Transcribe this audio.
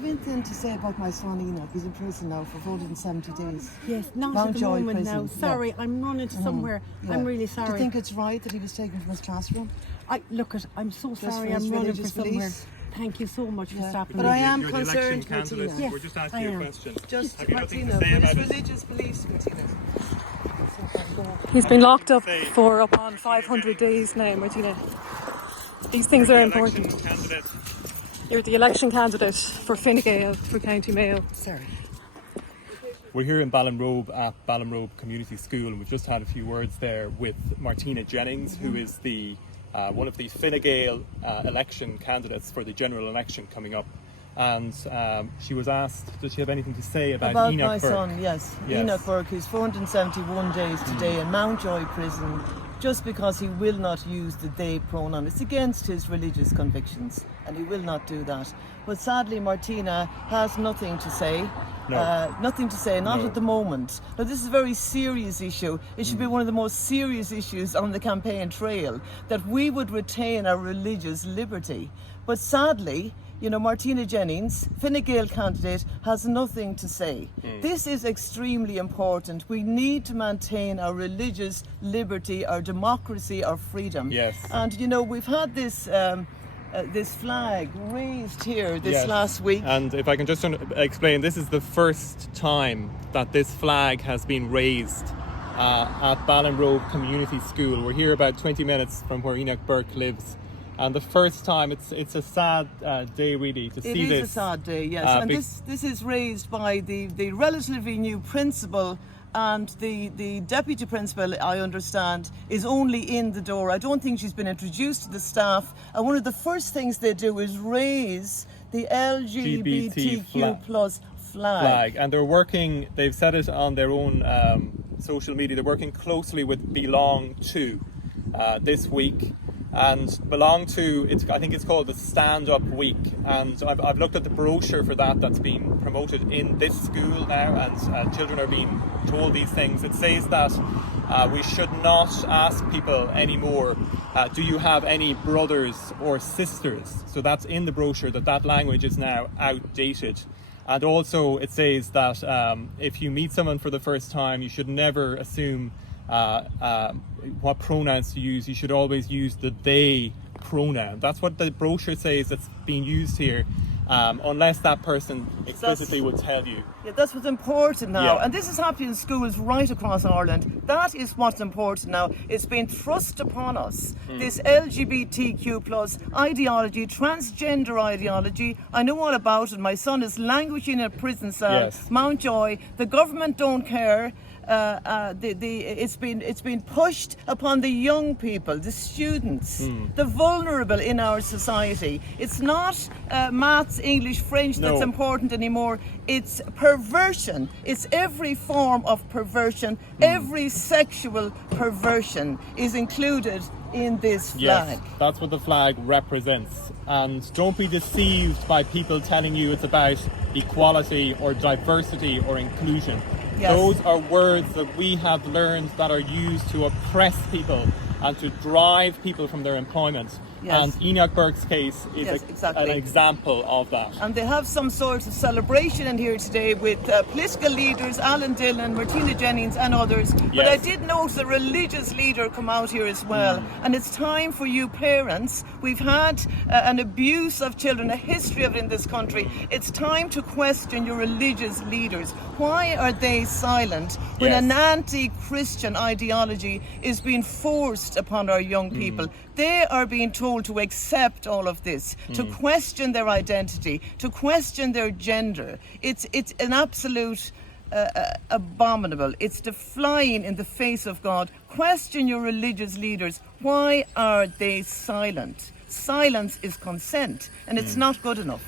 have anything to say about my son Enoch? He's in prison now for 470 days. Yes, not Mount at the Joy moment prison. now. Sorry, I'm running to somewhere. Yeah. I'm really Do sorry. you think it's right that he was taken from his classroom? I'm so Just sorry. for his I'm running for religious somewhere. beliefs? Thank you so much for stopping But me. I am You're the election concerned, candidate. Martina. Yes, We're just I asking you a am. question. Just Have you nothing Martina, to say for about his it? religious beliefs, Martina. He's been locked up say? for up on 500 days now, Martina. These things You're are the important. election candidate. You're the election candidate for Fine Gael for County Mayo. Sorry. We're here in Ballinrobe at Ballinrobe Community School, and we've just had a few words there with Martina Jennings, who is the one of the Fine Gael election candidates for the general election coming up. And she was asked, does she have anything to say about Enoch my Burke? son, yes. Enoch Burke, who's 471 days today in Mount Joy prison, just because he will not use the they pronoun. It's against his religious convictions, and he will not do that. But sadly, Martina has nothing to say. No. Nothing to say, not No. at the moment. Now, this is a very serious issue. It should be one of the most serious issues on the campaign trail, that we would retain our religious liberty. But sadly, Martina Jennings, Fine Gael candidate, has nothing to say. This is extremely important. We need to maintain our religious liberty, our democracy, our freedom. Yes. And we've had this this flag raised here Yes. last week. And if I can just explain, this is the first time that this flag has been raised at Ballinrobe Community School. We're here about 20 minutes from where Enoch Burke lives. And the first time, it's a sad day really to see this. It is a sad day, yes. And this is raised by the relatively new principal, and the deputy principal, I understand, is only in the door. I don't think she's been introduced to the staff. And one of the first things they do is raise the LGBTQ plus flag. And they've said it on their own social media, they're working closely with BelongTo this week. And BelongTo, I think it's called the Stand Up Week, and I've looked at the brochure for that's being promoted in this school now, and children are being told these things. It says that we should not ask people anymore, do you have any brothers or sisters? So that's in the brochure, that language is now outdated. And also it says that if you meet someone for the first time, you should never assume what pronouns to use. You should always use the they pronoun. That's what the brochure says that's being used here, unless that person explicitly would tell you. Yeah, that's what's important now. Yeah. And this is happening in schools right across Ireland. That is what's important now. It's been thrust upon us, this LGBTQ plus ideology, transgender ideology. I know all about it. My son is languishing in a prison cell, Yes. Mount Joy. The government don't care. It's been pushed upon the young people, the students, the vulnerable in our society. It's not maths, English, French that's important anymore. It's perversion. It's every form of perversion. Every sexual perversion is included in this flag. Yes, that's what the flag represents. And don't be deceived by people telling you it's about equality or diversity or inclusion. Yes. Those are words that we have learned that are used to oppress people and to drive people from their employment. Yes. And Enoch Burke's case is exactly. an example of that. And they have some sort of celebration in here today with political leaders, Alan Dillon, Martina Jennings and others. But Yes. I did note the religious leader come out here as well. And it's time for you parents. We've had an abuse of children, a history of it in this country. It's time to question your religious leaders. Why are they silent when Yes. an anti-Christian ideology is being forced upon our young people? They are being told to accept all of this, to question their identity, to question their gender. It's an absolute abominable. It's defying in the face of God. Question your religious leaders. Why are they silent? Silence is consent, and it's not good enough.